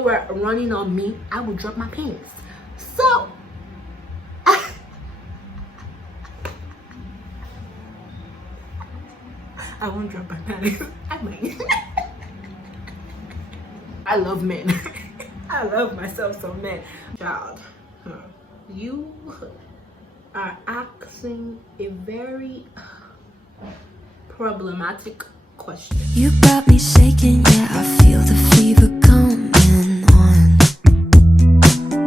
were running on me, I would drop my pants. So I won't drop my pants. I might. I love men. I love myself some men. Child, you are asking a very problematic question. You got me shaking, yeah, I feel the fever coming on.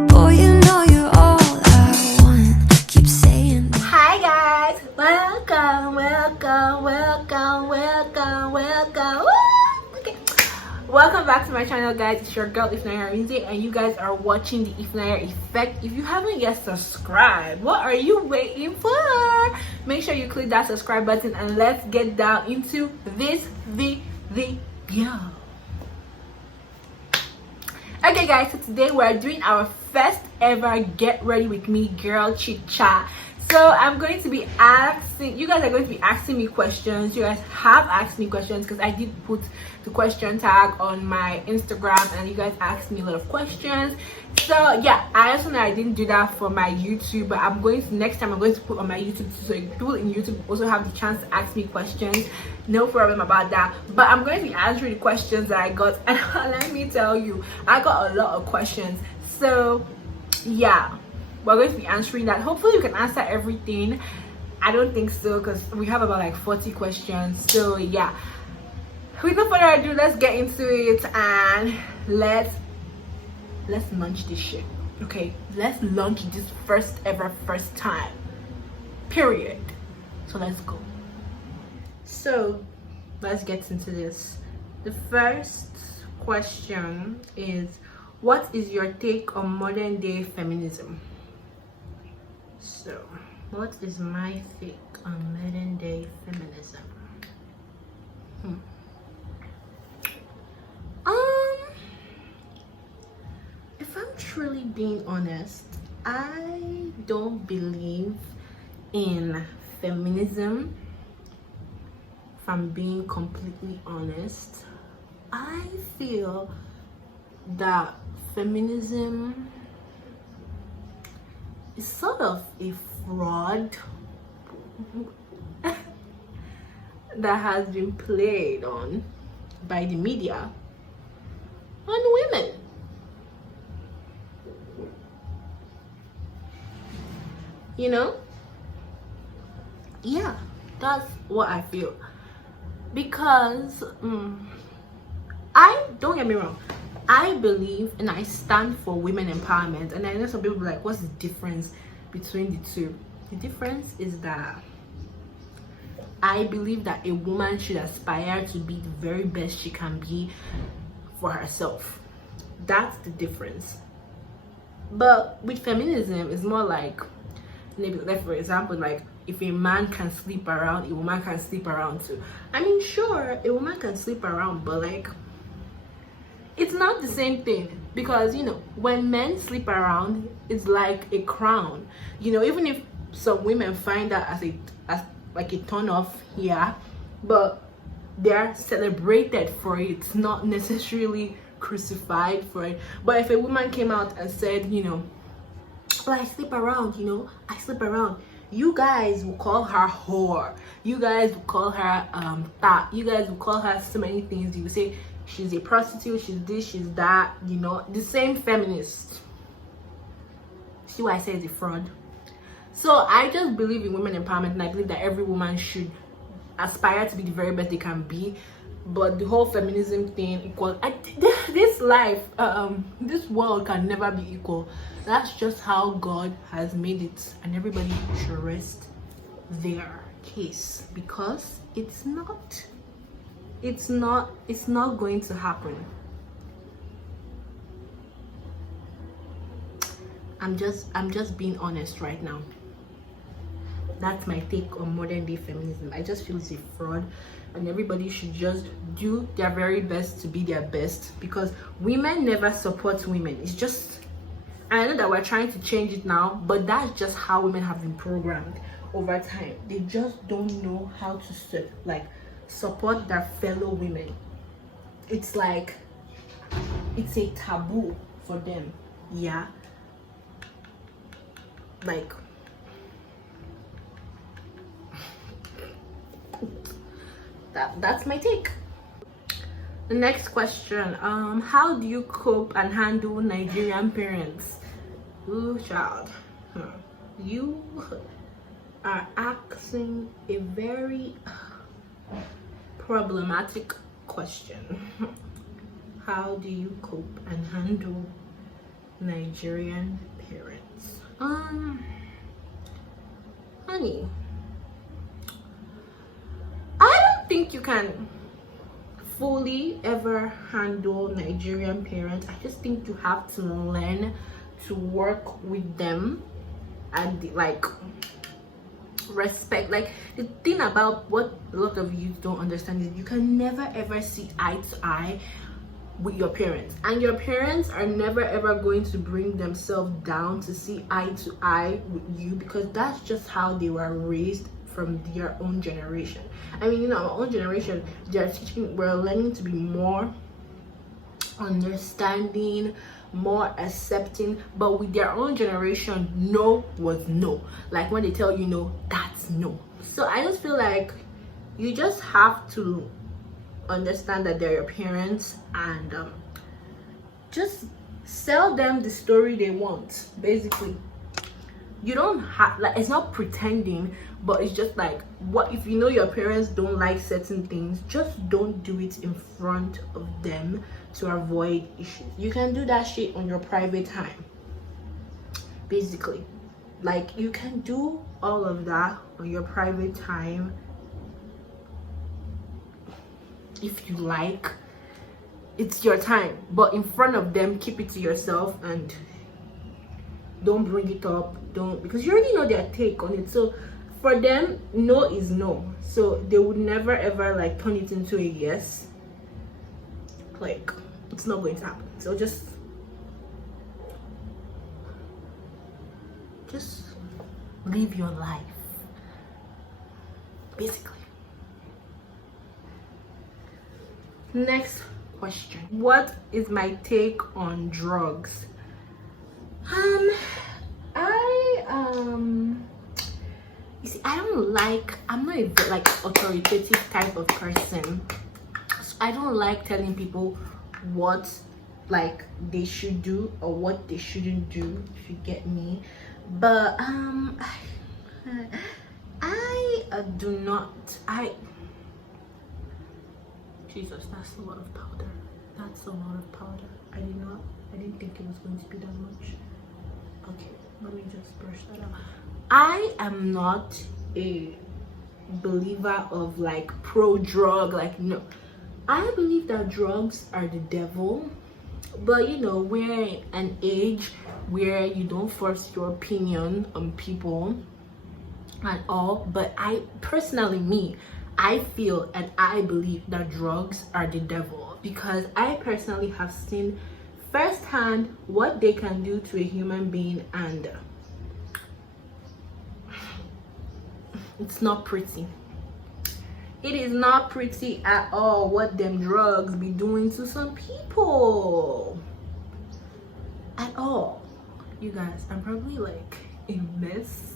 Boy, you know you're all I want. Keep saying that. Hi guys, welcome, welcome, welcome, welcome, welcome. Woo! Okay. Welcome back to my channel, guys. It's your girl Ifunanya Arinze, and you guys are watching the Ifunanya Effect. If you haven't yet subscribed, what are you waiting for? Make sure you click that subscribe button and let's get down into this video. Okay guys, so today we're doing our first ever get ready with me girl chit chat. So I'm going to be asking, you guys are going to be asking me questions. You guys have asked me questions because I did put the question tag on my Instagram and you guys asked me a lot of questions. So yeah, I also know I didn't do that for my YouTube, but I'm going to, next time I'm going to put on my YouTube so people in YouTube also have the chance to ask me questions. No problem about that. But I'm going to be answering the questions that I got, and let me tell you, I got a lot of questions. So yeah, we're going to be answering that. Hopefully you can answer everything. I don't think so because we have about like 40 questions. So yeah, with no further ado, let's get into it and let's launch this shit. Okay, let's launch this first time period. So let's go. So let's get into this. The first question is, what is your take on modern day feminism? So what is my take on modern day feminism? If I'm truly being honest, I don't believe in feminism. If I'm being completely honest, I feel that feminism is sort of a fraud that has been played on by the media on women. You know? Yeah, that's what I feel. Because I don't get me wrong, I believe and I stand for women empowerment, and I know some people are like, what's the difference between the two? The difference is that I believe that a woman should aspire to be the very best she can be for herself. That's the difference. But with feminism, it's more like, maybe like for example, like if a man can sleep around, a woman can sleep around too. I mean, sure, a woman can sleep around, but like it's not the same thing, because you know, when men sleep around, it's like a crown. You know, even if some women find that as like a turn off, yeah, but they're celebrated for it. It's not necessarily crucified for it. But if a woman came out and said, you know, well, I sleep around, you know, I sleep around, you guys will call her whore, you guys will call her fat, you guys will call her so many things. You will say she's a prostitute, she's this, she's that, you know, the same feminist. See why I say it's a fraud? So I just believe in women empowerment, and I believe that every woman should aspire to be the very best they can be. But the whole feminism thing, equal, this life, this world can never be equal. That's just how God has made it, and everybody should rest their case, because it's not going to happen. I'm just being honest right now. That's my take on modern day feminism. I just feel it's a fraud, and everybody should just do their very best to be their best, because women never support women. It's just, I know that we're trying to change it now, but that's just how women have been programmed over time. They just don't know how to support their fellow women. It's like it's a taboo for them. Yeah, like that's my take. The next question, how do you cope and handle Nigerian parents? Ooh, child, you are asking a very problematic question. How do you cope and handle Nigerian parents? Honey, I don't think you can fully ever handle Nigerian parents. I just think you have to learn to work with them and like respect. Like, the thing about what a lot of you don't understand is you can never ever see eye to eye with your parents, and your parents are never ever going to bring themselves down to see eye to eye with you, because that's just how they were raised from their own generation. I mean, you know, our own generation, we're learning to be more understanding, more accepting, but with their own generation, no was no. Like, when they tell you no, that's no. So I just feel like you just have to understand that they're your parents, and just sell them the story they want. Basically, you don't have, like, it's not pretending, but it's just like, what if you know your parents don't like certain things, just don't do it in front of them to avoid issues. You can do that shit on your private time. Basically, like, you can do all of that on your private time if you like. It's your time, but in front of them, keep it to yourself and don't bring it up. Don't, because you already know their take on it. So for them, no is no, so they would never ever like turn it into a yes. Like, it's not going to happen. So just live your life, basically. Next question, what is my take on drugs? You see, I'm not a like authoritative type of person, so I don't like telling people what like they should do or what they shouldn't do, if you get me. But Jesus, that's a lot of powder. That's a lot of powder. I didn't think it was going to be that much. Okay, let me just brush that out. I am not a believer of like pro-drug, like, no. I believe that drugs are the devil, but you know, we're in an age where you don't force your opinion on people at all. But I personally, I feel and I believe that drugs are the devil, because I personally have seen firsthand what they can do to a human being, and it's not pretty. It is not pretty at all what them drugs be doing to some people at all. You guys, I'm probably like a mess.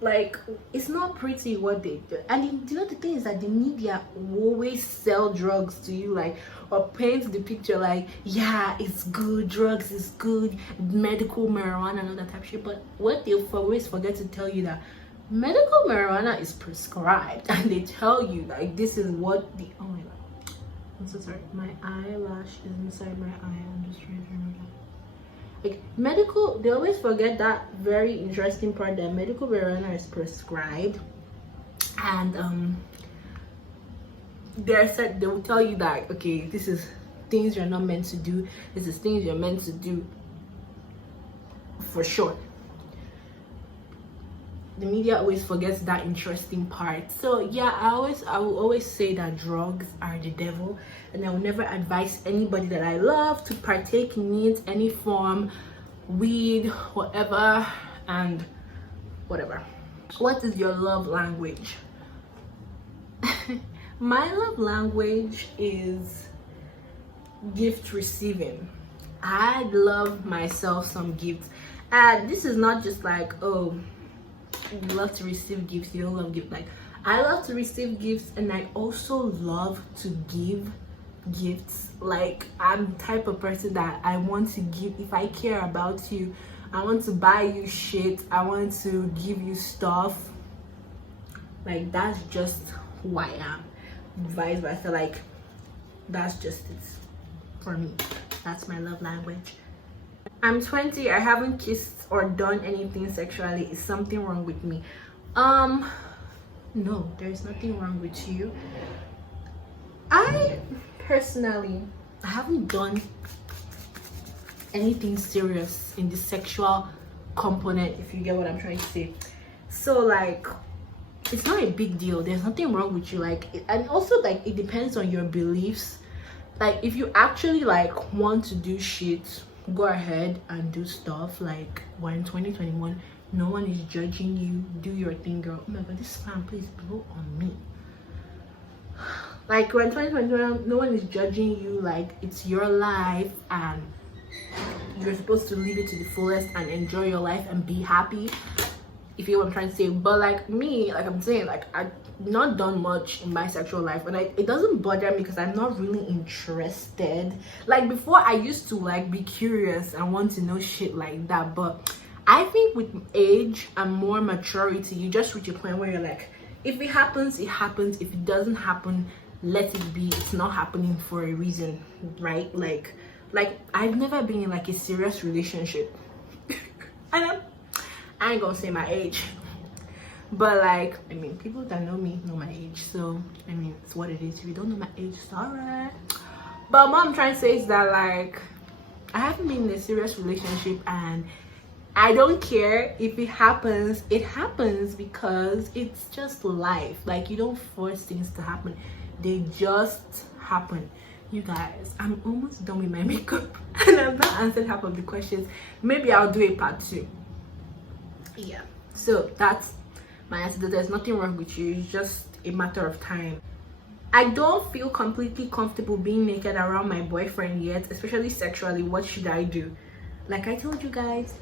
Like, it's not pretty what they do. And you know, the thing is that the media always sell drugs to you, like, or paint the picture like, yeah, it's good, drugs is good, medical marijuana and all that type of shit. But what they always forget to tell you that medical marijuana is prescribed, and they tell you like, this is what the, oh my god, I'm so sorry, my eyelash is inside my eye. I'm just trying to remember. Like, medical, they always forget that very interesting part, that medical marijuana is prescribed, and they will tell you that, okay, this is things you're not meant to do, this is things you're meant to do, for sure. The media always forgets that interesting part. So yeah, I will always say that drugs are the devil, and I will never advise anybody that I love to partake in it, any form, weed, whatever, and whatever. What is your love language? My love language is gift receiving. I love myself some gifts, and this is not just like, oh, you love to receive gifts, you don't love gifts. Like, I love to receive gifts, and I also love to give gifts. Like, I'm the type of person that I want to give. If I care about you, I want to buy you shit, I want to give you stuff. Like, that's just who I am. Vice versa, like, that's just it for me. That's my love language. I'm 20, I haven't kissed or done anything sexually. Is something wrong with me? No, there's nothing wrong with you. I personally, I haven't done anything serious in the sexual component, if you get what I'm trying to say. So like, it's not a big deal. There's nothing wrong with you. Like, and also, like, it depends on your beliefs. Like, if you actually like want to do shit, go ahead and do stuff. Like, we're in 2021, no one is judging you. Do your thing, girl. Oh my god, this fan, please blow on me. Like, we're in 2021, no one is judging you. Like, it's your life, and you're supposed to live it to the fullest and enjoy your life and be happy, if you know what I'm trying to say. But like me, like I'm saying, like, I've not done much in my sexual life, and it doesn't bother me because I'm not really interested. Like, before, I used to like be curious and want to know shit like that, but I think with age and more maturity, you just reach a point where you're like, if it happens, it happens. If it doesn't happen, let it be. It's not happening for a reason, right? Like I've never been in like a serious relationship. I ain't gonna say my age, but like, I mean, people that know me know my age, so I mean, it's what it is. If you don't know my age, sorry. But what I'm trying to say is that, like, I haven't been in a serious relationship, and I don't care if it happens. It happens because it's just life. Like, you don't force things to happen, they just happen. You guys, I'm almost done with my makeup and I've not answered half of the questions. Maybe I'll do a part 2. Yeah, so that's my answer. There's nothing wrong with you, it's just a matter of time. I don't feel completely comfortable being naked around my boyfriend yet, especially sexually. What should I do? Like I told you guys,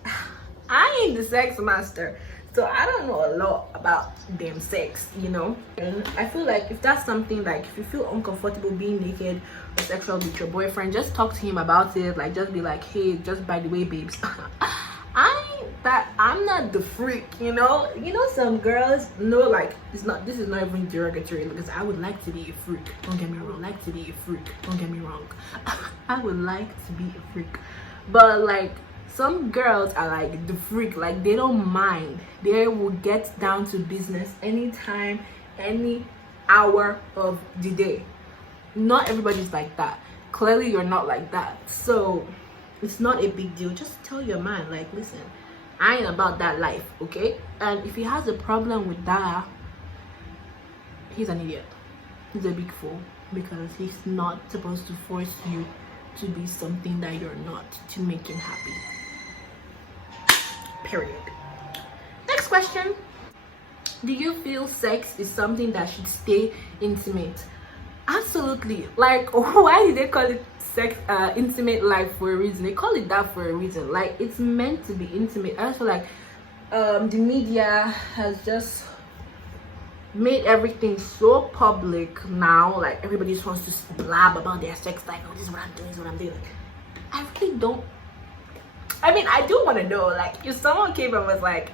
I ain't the sex master, so I don't know a lot about damn sex, you know. And I feel like if that's something, like, if you feel uncomfortable being naked or sexual with your boyfriend, just talk to him about it. Like, just be like, hey, just by the way, babes, I'm not the freak, you know. Some girls know, like, this is not even derogatory, because I would like to be a freak, don't get me wrong. Don't get me wrong. I would like to be a freak, but like, some girls are like the freak. Like, they don't mind, they will get down to business anytime, any hour of the day. Not everybody's like that. Clearly you're not like that, so it's not a big deal. Just tell your man, like, listen, I ain't about that life, okay? And if he has a problem with that, he's an idiot. He's a big fool, because he's not supposed to force you to be something that you're not, to make him happy. Period. Next question. Do you feel sex is something that should stay intimate? Absolutely. Like, why did they call it sex intimate life? For a reason. They call it that for a reason. Like, it's meant to be intimate. I feel like the media has just made everything so public now. Like, everybody just wants to blab about their sex life. Oh, this is what I'm doing, this is what I'm doing. Like, I really don't. I mean, I do want to know, like, if someone came and was like,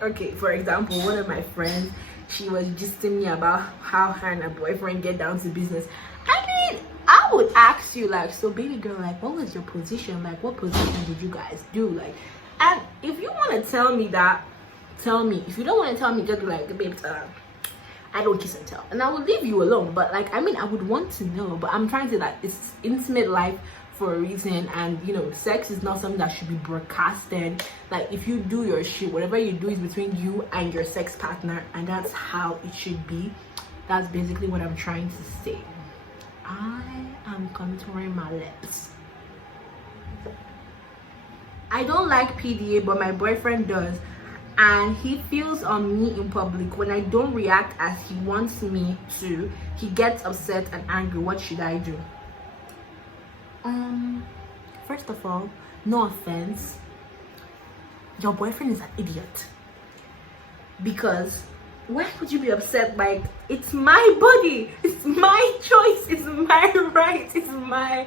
okay, for example, one of my friends, she was gisting me about how her and her boyfriend get down to business. I mean, I would ask you, like, so baby girl, like, what was your position? Like, what position did you guys do? Like, and if you want to tell me that, tell me. If you don't want to tell me, just be like, babe, I don't kiss and tell, and I will leave you alone. But like, I mean, I would want to know. But I'm trying to say that it's intimate life for a reason, and you know, sex is not something that should be broadcasted. Like, if you do your shit, whatever you do is between you and your sex partner, and that's how it should be. That's basically what I'm trying to say. I am contouring my lips. I don't like PDA, but my boyfriend does, and he feels on me in public. When I don't react as he wants me to, he gets upset and angry. What should I do? First of all, no offense, your boyfriend is an idiot. Because why would you be upset? Like, it's my body, it's my choice, it's my right, it's my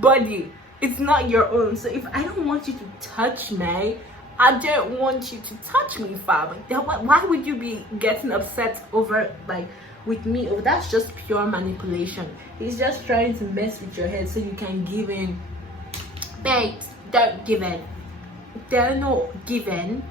body, it's not your own. So if I don't want you to touch me, I don't want you to touch me, fam. Why would you be getting upset over, like, with me? Oh, that's just pure manipulation. He's just trying to mess with your head so you can give in. Babes, don't give in. They're not giving.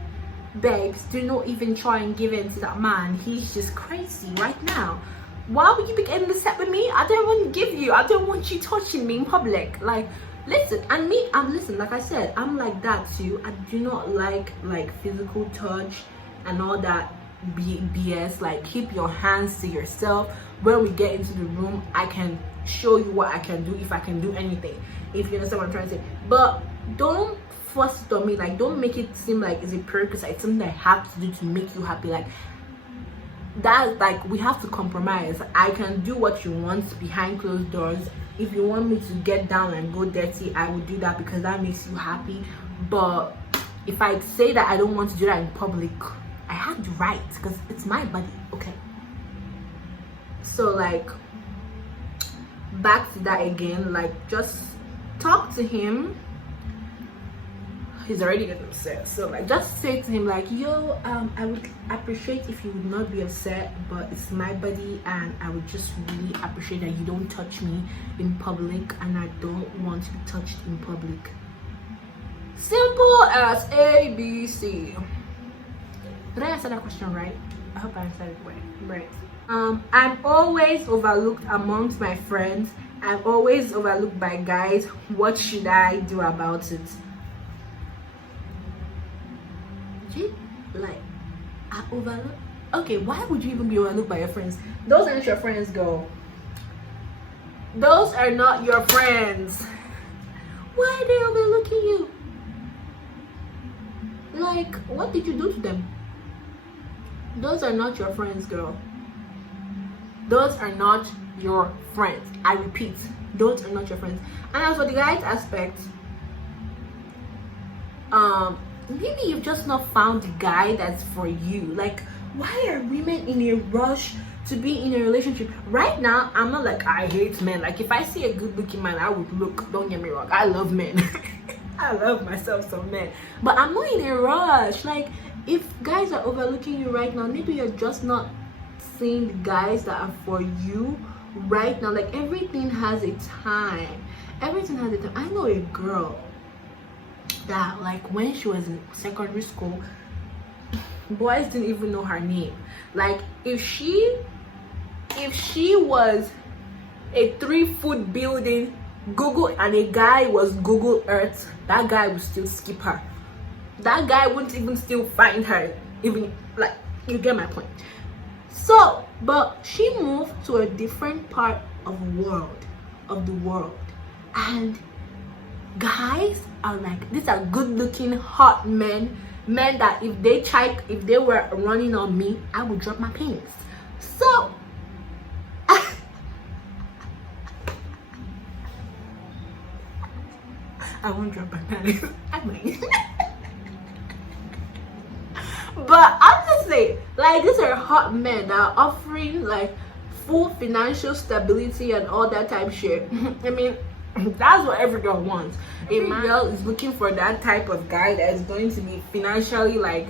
Babes, do not even try and give in to that man. He's just crazy right now. Why would you be getting upset with me? I don't want to give you. I don't want you touching me in public. Like, listen, and me, listen, like I said, I'm like that too. I do not like physical touch and all that BS. Like, keep your hands to yourself. When we get into the room, I can show you what I can do, if I can do anything, if you understand what I'm trying to say. But don't force it on me. Like, don't make it seem like it's a prerequisite, it's something I have to do to make you happy. Like that, like, we have to compromise. I can do what you want behind closed doors. If you want me to get down and go dirty, I will do that because that makes you happy. But if I say that I don't want to do that in public, I have the right, because it's my body. Okay, so like, back to that again. Like, just talk to him. He's already getting upset, so like, just say to him like, yo, I would appreciate if you would not be upset, but it's my body and I would just really appreciate that you don't touch me in public, and I don't want to be touched in public. Simple as ABC. Did I answer that question right? I hope I answered it right. I'm always overlooked amongst my friends. I'm always overlooked by guys. What should I do about it? Like, I overlook? Okay, why would you even be overlooked by your friends? Those aren't your friends, girl. Those are not your friends. Why are they overlooking you? Like, what did you do to them? Those are not your friends, girl. Those are not your friends. I repeat, those are not your friends. And as for the guys aspect, maybe you've just not found the guy that's for you. Like, why are women in a rush to be in a relationship? Right now, I'm not like, I hate men. Like, if I see a good looking man, I would look. Don't get me wrong, I love men. I love myself some men, but I'm not in a rush. Like, if guys are overlooking you right now, maybe you're just not seeing the guys that are for you right now. Like, everything has a time. Everything has a time. I know a girl that, like, when she was in secondary school, boys didn't even know her name. Like, if she was a 3-foot building, Google, and a guy was Google Earth, that guy would still skip her. That guy wouldn't even still find her. Even, like, you get my point. So, but she moved to a different part of the world, and guys are like, these are good looking hot men that if they were running on me, I would drop my penis. So I won't drop my penis. I might. But honestly, like, these are hot men that are offering like full financial stability and all that type shit. I mean, that's what every girl wants. A girl is looking for that type of guy that is going to be financially, like,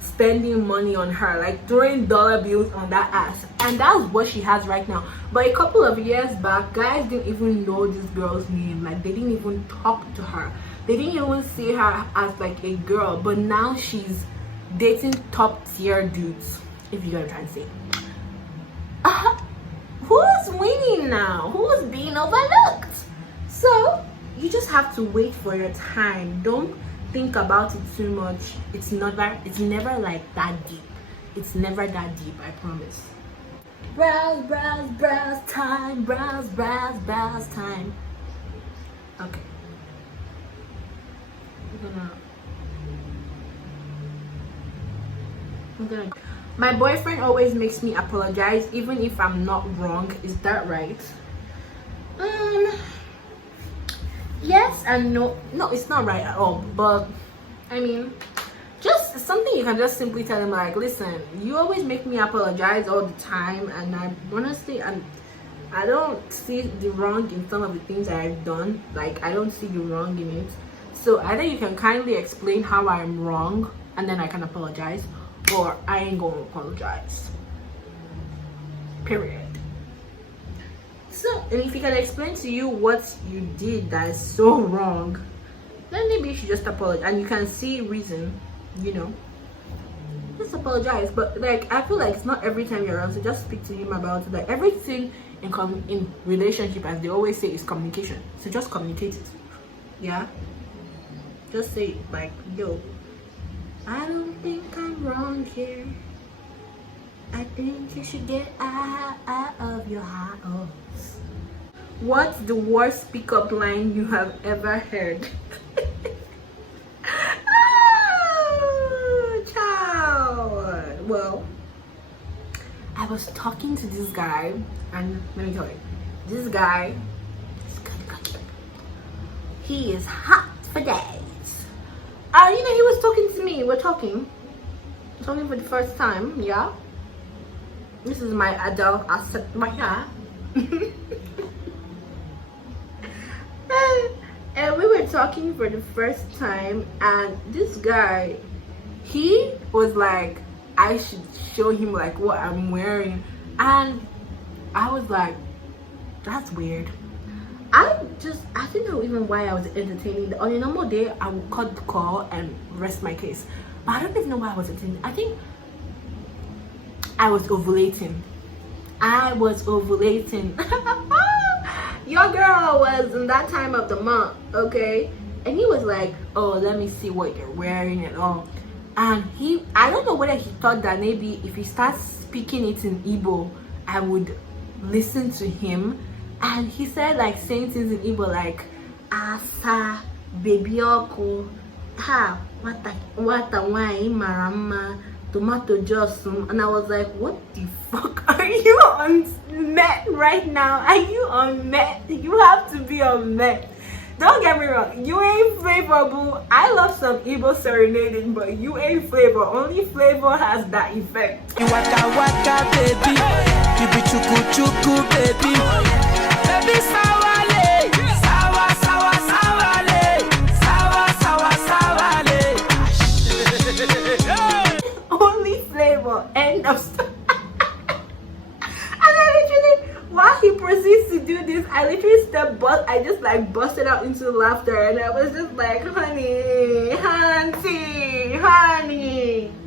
spending money on her, like throwing dollar bills on that ass, and that's what she has right now. But a couple of years back, guys didn't even know this girl's name. Like, they didn't even talk to her. They didn't even see her as like a girl. But now she's dating top tier dudes, if you get what I'm trying to say. Who's winning now? Who's being overlooked? So you just have to wait for your time. Don't think about it too much. It's never like that deep. It's never that deep, I promise. Browse time. Browse time. Okay, I'm gonna my boyfriend always makes me apologize even if I'm not wrong. Is that right? And no, it's not right at all. But I mean, just something you can just simply tell him, like, listen, you always make me apologize all the time, and I honestly, I don't see the wrong in some of the things that I've done. Like, I don't see the wrong in it. So either you can kindly explain how I'm wrong, and then I can apologize, or I ain't gonna apologize. Period. So, and if he can explain to you what you did that is so wrong, then maybe you should just apologize, and you can see reason, you know. Just apologize. But like, I feel like it's not every time you're around, so just speak to him about it. Like, everything in relationship, as they always say, is communication. So just communicate it. Yeah. Just say, like, yo, I don't think I'm wrong here. I think you should get out of your house. What's the worst pickup line you have ever heard? Oh, child. Well, I was talking to this guy, and let me tell you, this guy is good. He is hot for days. You know, he was talking to me. We're talking for the first time. Yeah. This is my adult asset right here. And we were talking for the first time, and this guy, he was like, I should show him like what I'm wearing, and I was like, that's weird. I don't know even why I was entertaining. On a normal day, I would cut the call and rest my case, but I don't even know why I was entertaining. I think I was ovulating. Your girl was in that time of the month, okay? And he was like, oh, let me see what you're wearing and all. And I don't know whether he thought that maybe if he starts speaking it in Igbo, I would listen to him. And he said, like, saying things in Igbo like, asa, baby oko, ha, wata wine, marama, tomato juice. And I was like, what the fuck? Are you on met right now? Are you on met? You have to be on met. Don't get me wrong, you ain't flavorable. I love some Igbo serenading, but you ain't flavor. Only flavor has that effect. You waka waka baby, you be chuku chuku baby, baby sawale, sawa sawa sawale, sawa sawa sawale. Only flavor. End of story. While he proceeds to do this, I literally I just like busted out into laughter, and I was just like, honey,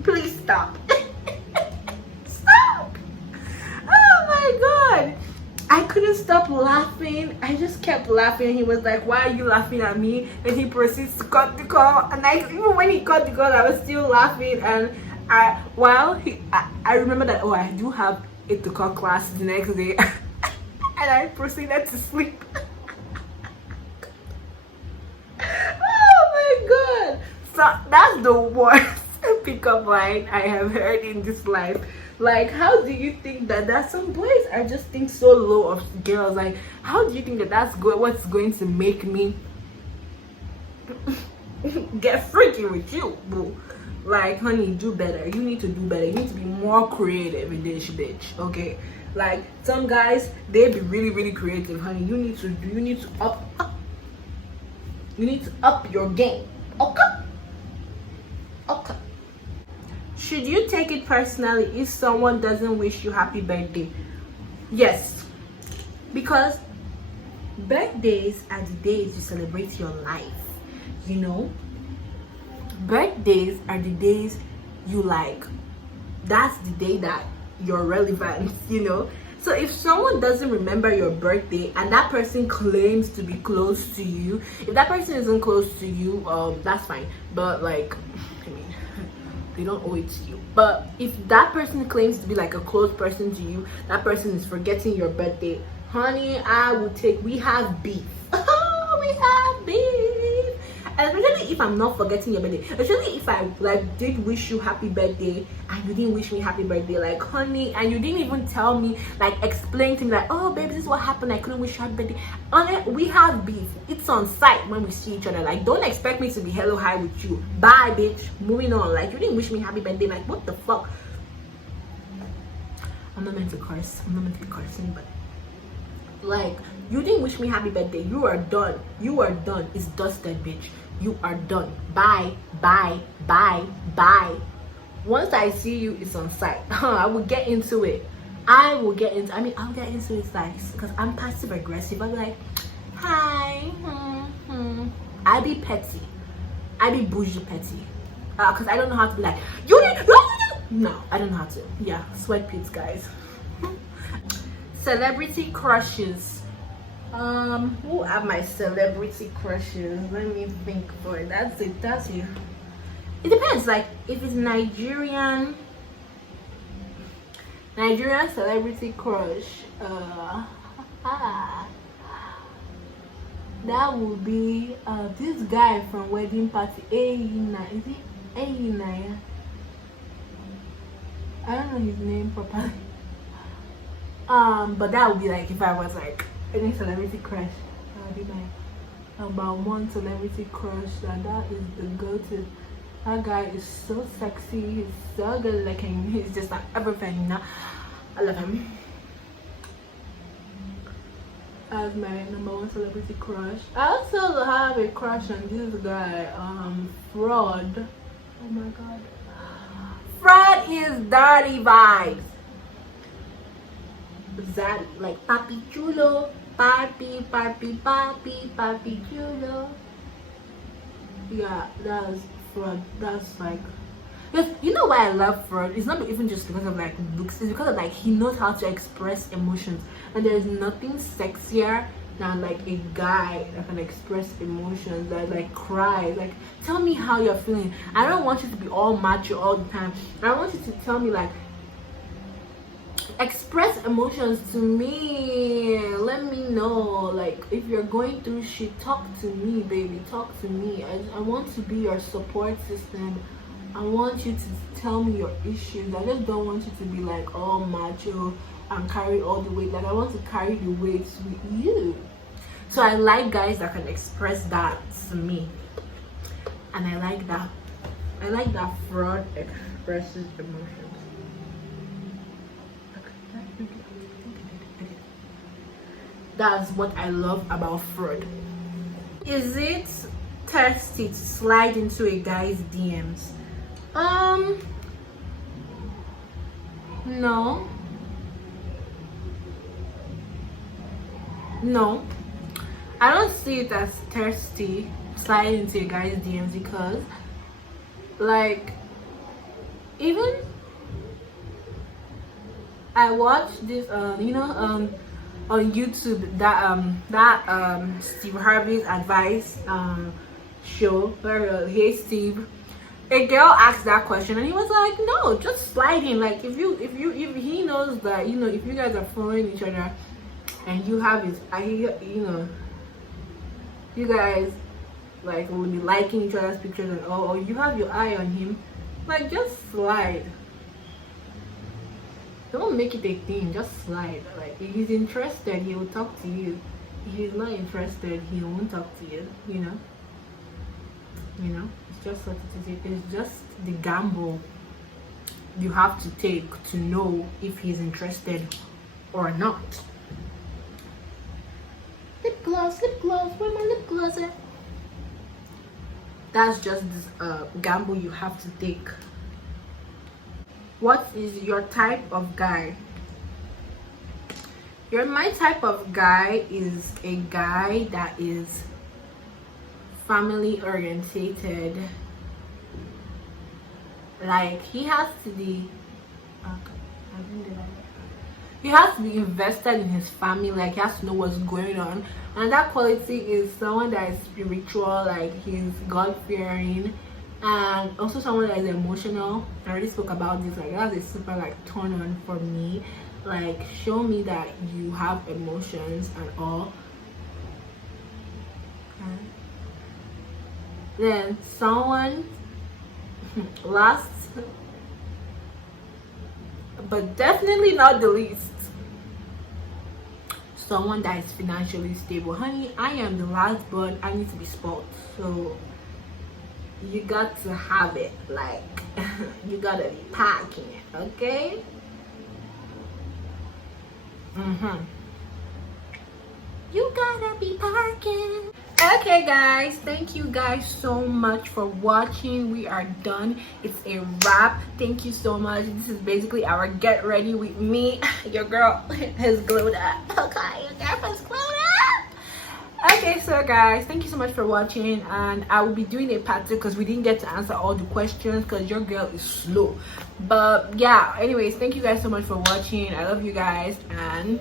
please stop. Stop. Oh my god. I couldn't stop laughing. I just kept laughing. He was like, why are you laughing at me? And he proceeds to cut the call, and even when he cut the call, I was still laughing. And I remember that, oh, I do have 8 o'clock class the next day. And I proceeded to sleep. Oh my god. So that's the worst pickup line I have heard in this life. Like, how do you think that some boys are just think so low of girls? Like, how do you think that's what's going to make me get freaky with you, boo? Like, honey, do better. You need to do better. You need to be more creative in this bitch, okay? Like, some guys, they be really, really creative, honey. You need to up your game, okay? Should you take it personally if someone doesn't wish you happy birthday? Yes, because birthdays are the days you celebrate your life, you know. Birthdays are the days you like. That's the day that you're relevant, you know. So if someone doesn't remember your birthday and that person claims to be close to you, if that person isn't close to you, that's fine. But like, I mean, they don't owe it to you. But if that person claims to be like a close person to you, that person is forgetting your birthday, honey, we have beef. We have beef. And especially if I'm not forgetting your birthday, especially if I like did wish you happy birthday and you didn't wish me happy birthday, like honey, and you didn't even tell me, like explain to me like, oh babe, this is what happened, I couldn't wish you happy birthday. We have beef, it's on sight when we see each other. Like don't expect me to be hello hi with you, bye bitch, moving on. Like you didn't wish me happy birthday, like what the fuck. I'm not meant to curse, I'm not meant to be cursing, but like you didn't wish me happy birthday, you are done, you are done, it's dusted bitch, you are done, bye bye bye bye. Once I see you, it's on sight. I will get into it, I'll get into it, like, because I'm passive aggressive. I'll be like, hi, I be petty, I be bougie petty, because I don't know how to be like, you didn't, no, I don't know how to. Yeah, sweat pits, guys. Celebrity crushes. Who are my celebrity crushes? Let me think for it. That's it. It depends. Like if it's Nigerian celebrity crush, that would be this guy from Wedding Party. Is it Ayinaya? I don't know his name properly. But that would be like if I was like any celebrity crush, that would be my about one celebrity crush. That is the go-to. That guy is so sexy, he's so good looking, he's just like everything, you know. I love him. As my number one celebrity crush. I also have a crush on this guy, Fraud. Oh my god. Fraud is dirty vibes. That like papi chulo, papi chulo. Yeah, that's Fraud. That's like, yes, you know why I love Fraud? It's not even just because of like looks, it's because of like he knows how to express emotions, and there's nothing sexier than like a guy that can express emotions, that like cry, like tell me how you're feeling. I don't want you to be all macho all the time. I want you to tell me, like, express emotions to me. Let me know, like, if you're going through shit, talk to me, baby, talk to me. I want to be your support system. I want you to tell me your issues. I just don't want you to be like all macho and carry all the weight. Like, I want to carry the weight with you. So I like guys that can express that to me, and I like that Fraud expresses emotions. That's what I love about Fraud. Is it thirsty to slide into a guy's DMs? No, I don't see it as thirsty sliding into a guy's DMs, because like, even I watched this on YouTube, that Steve Harvey's advice show where hey Steve, a girl asked that question and he was like, no, just slide in. Like if he knows that, if you guys are following each other and you have his, you guys like will be liking each other's pictures and all, or you have your eye on him, like just slide. Don't make it a thing, just slide. Like if he's interested, he will talk to you. If he's not interested, he won't talk to you, it's just what it is. It's just the gamble you have to take to know if he's interested or not. Lip gloss, where my lip gloss at? That's just this gamble you have to take. What is your type of guy? My type of guy is a guy that is family orientated. Like he has to be invested in his family. Like he has to know what's going on, and that quality is someone that is spiritual, like he's God-fearing, and also someone that is emotional. I already spoke about this. Like that's a super like turn on for me. Like show me that you have emotions and all. Then someone last, but definitely not the least, someone that is financially stable. Honey, I am the last born. I need to be spoiled, so you got to have it. Like you gotta be packing it, okay? You gotta be parking. Okay guys, thank you guys so much for watching. We are done. It's a wrap. Thank you so much. This is basically our get ready with me. Your girl has glued up. Okay, your girlfriend's glued up. Okay, so guys, thank you so much for watching, and I will be doing a part 2 because we didn't get to answer all the questions because your girl is slow. But yeah, anyways, thank you guys so much for watching. I love you guys, and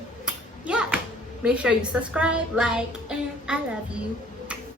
yeah, make sure you subscribe, like, and I love you.